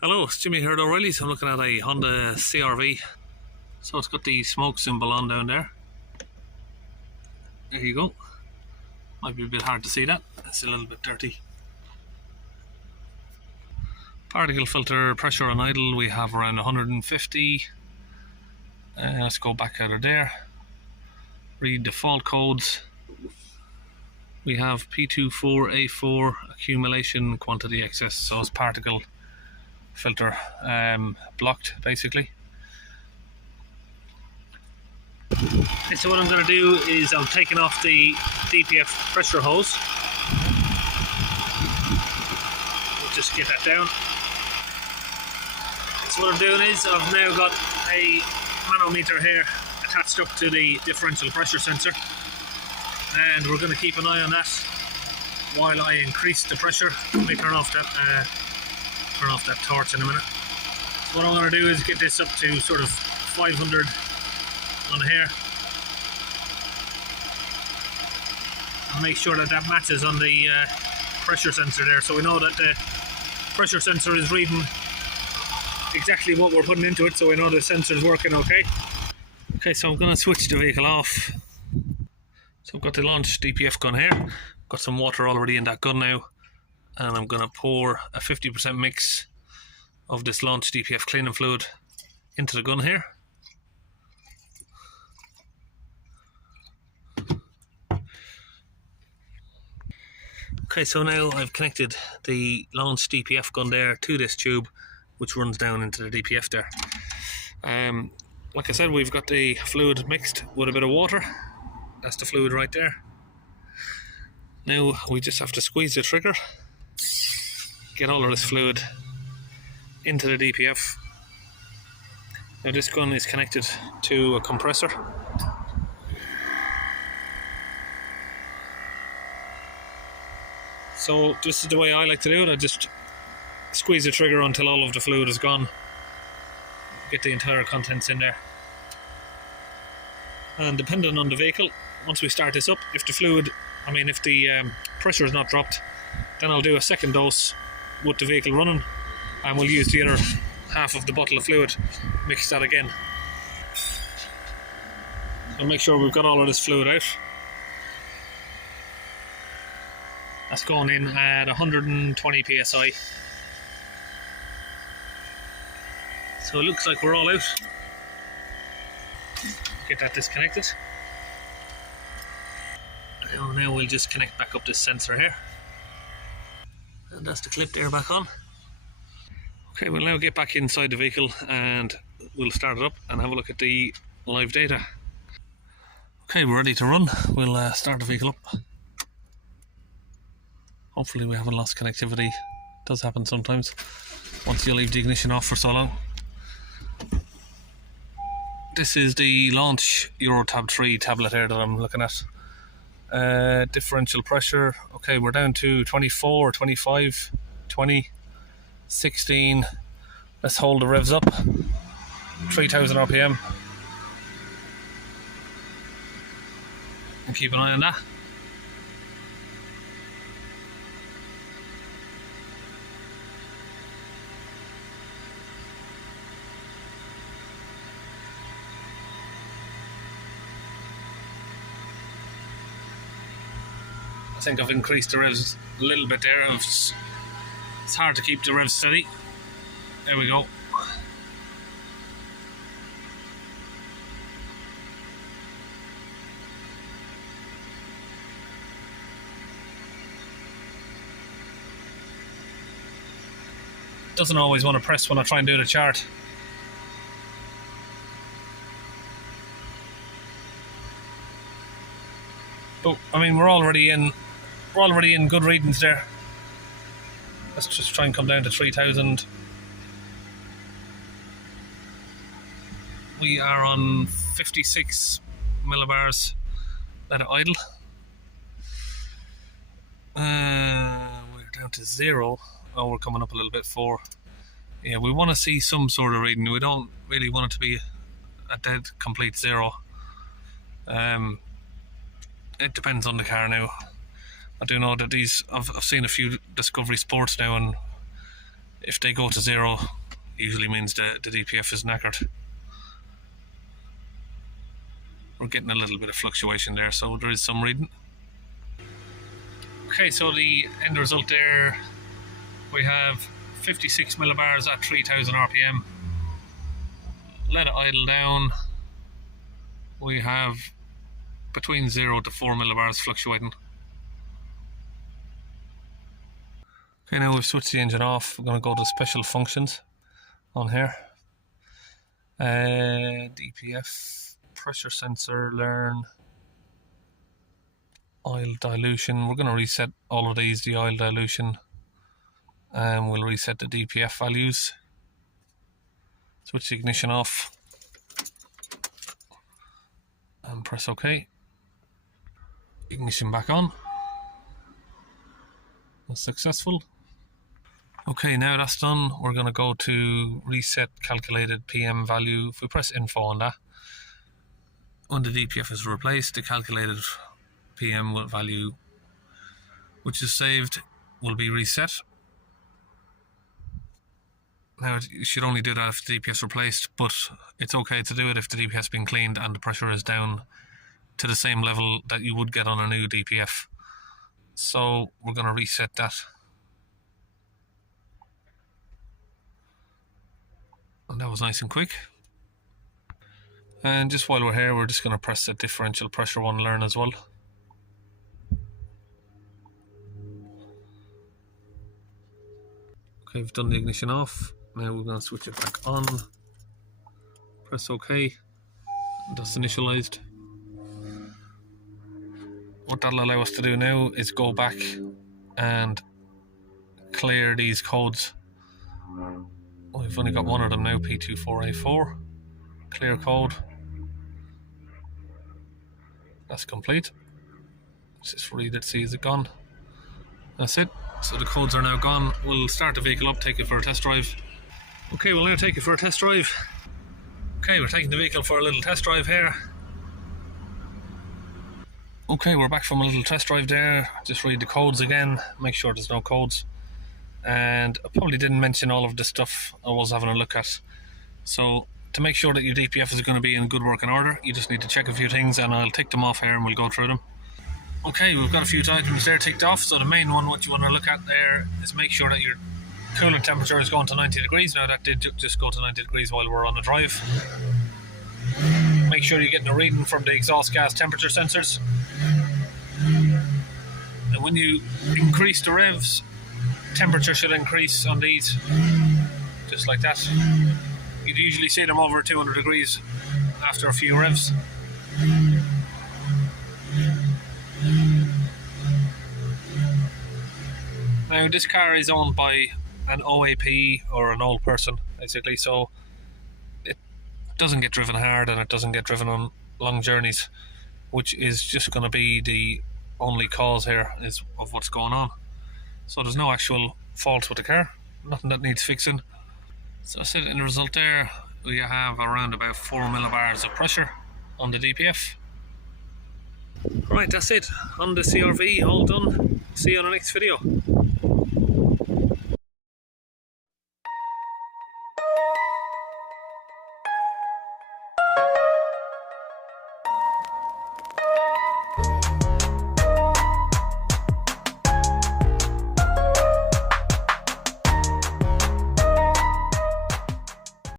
Hello, it's Jimmy here at O'Reilly's. I'm looking at a Honda CRV. So it's got the smoke symbol on down there. There you go. Might be a bit hard to see that. It's a little bit dirty. Particle filter pressure on idle, we have around 150. Let's go back out of there. Read the fault codes. We have P24A4 accumulation quantity excess, so it's particle filter blocked basically. Okay, so what I'm going to do is I'm taking off the DPF pressure hose. We'll just get that down. So what I'm doing is I've now got a manometer here attached up to the differential pressure sensor, and we're going to keep an eye on that while I increase the pressure. Let me turn off that torch in a minute. So what I'm going to do is get this up to sort of 500 on here and make sure that that matches on the pressure sensor there, so we know that the pressure sensor is reading exactly what we're putting into it, so we know the sensor is working okay. Okay, so I'm going to switch the vehicle off. So I've got the launch DPF gun here, got some water already in that gun now, and I'm going to pour a 50% mix of this launch DPF cleaning fluid into the gun here. Okay, so now I've connected the launch DPF gun there to this tube, which runs down into the DPF there. Like I said, we've got the fluid mixed with a bit of water. That's the fluid right there. Now we just have to squeeze the trigger, get all of this fluid into the DPF. Now this gun is connected to a compressor. So this is the way I like to do it. I just squeeze the trigger until all of the fluid is gone. Get the entire contents in there. And depending on the vehicle, once we start this up, if the pressure is not dropped, then I'll do a second dose with the vehicle running, and we'll use the other half of the bottle of fluid, mix that again. So make sure we've got all of this fluid out. That's going in at 120 psi. So it looks like we're all out. Get that disconnected. Now we'll just connect back up this sensor here. And that's the clip there back on. Okay, we'll now get back inside the vehicle and we'll start it up and have a look at the live data. Okay, we're ready to run. We'll start the vehicle up. Hopefully we haven't lost connectivity. It does happen sometimes once you leave the ignition off for so long. This is the launch Eurotab 3 tablet here that I'm looking at. Differential pressure, okay, we're down to 24, 25, 20, 16. Let's hold the revs up. 3000 RPM. And keep an eye on that. I think I've increased the revs a little bit there. It's hard to keep the revs steady. There we go. Doesn't always want to press when I try and do the chart. But I mean, we're already in good readings there. Let's just try and come down to 3000. We are on 56 millibars. Let it idle. We're down to 0. Oh, we're coming up a little bit 4. Yeah, we want to see some sort of reading. We don't really want it to be a dead complete 0. it depends on the car now. I do know that these, I've seen a few Discovery Sports now, and if they go to 0, usually means the DPF is knackered. We're getting a little bit of fluctuation there, so there is some reading. Okay, so the end result there, we have 56 millibars at 3000 RPM. Let it idle down. We have between 0 to 4 millibars fluctuating. Okay, now we've switched the engine off. We're going to go to special functions on here. DPF, pressure sensor, learn, oil dilution. We're going to reset all of these, the oil dilution, and we'll reset the DPF values. Switch the ignition off and press OK. Ignition back on. That's successful. Okay, now that's done, we're going to go to reset calculated PM value. If we press info on that, when the DPF is replaced, the calculated PM value which is saved will be reset. Now you should only do that if the DPF is replaced, but it's okay to do it if the DPF has been cleaned and the pressure is down to the same level that you would get on a new DPF. So we're going to reset that. And that was nice and quick. And just while we're here, we're just going to press the differential pressure one, learn as well. Okay, we've done the ignition off. Now we're going to switch it back on. Press OK. That's initialized. What that'll allow us to do now is go back and clear these codes. We've only got one of them now, P24A4. Clear code. That's complete. Let's just read it, see is it gone. That's it. So the codes are now gone. We'll start the vehicle up, take it for a test drive. Okay, we'll now take it for a test drive. Okay, we're taking the vehicle for a little test drive here. Okay, we're back from a little test drive there. Just read the codes again, make sure there's no codes. And I probably didn't mention all of the stuff I was having a look at. So to make sure that your DPF is going to be in good working order, you just need to check a few things, and I'll tick them off here and we'll go through them. Okay, we've got a few items there ticked off. So the main one, what you want to look at there, is make sure that your coolant temperature is going to 90 degrees. Now that did just go to 90 degrees while we're on the drive. Make sure you're getting a reading from the exhaust gas temperature sensors. And when you increase the revs, temperature should increase on these, just like that. You'd usually see them over 200 degrees after a few revs. Now this car is owned by an OAP or an old person basically, so it doesn't get driven hard and it doesn't get driven on long journeys, which is just going to be the only cause here is of what's going on. So there's no actual fault with the car, nothing that needs fixing. So I said in the result there, we have around about 4 millibars of pressure on the DPF. Right, that's it on the CRV, all done. See you on the next video.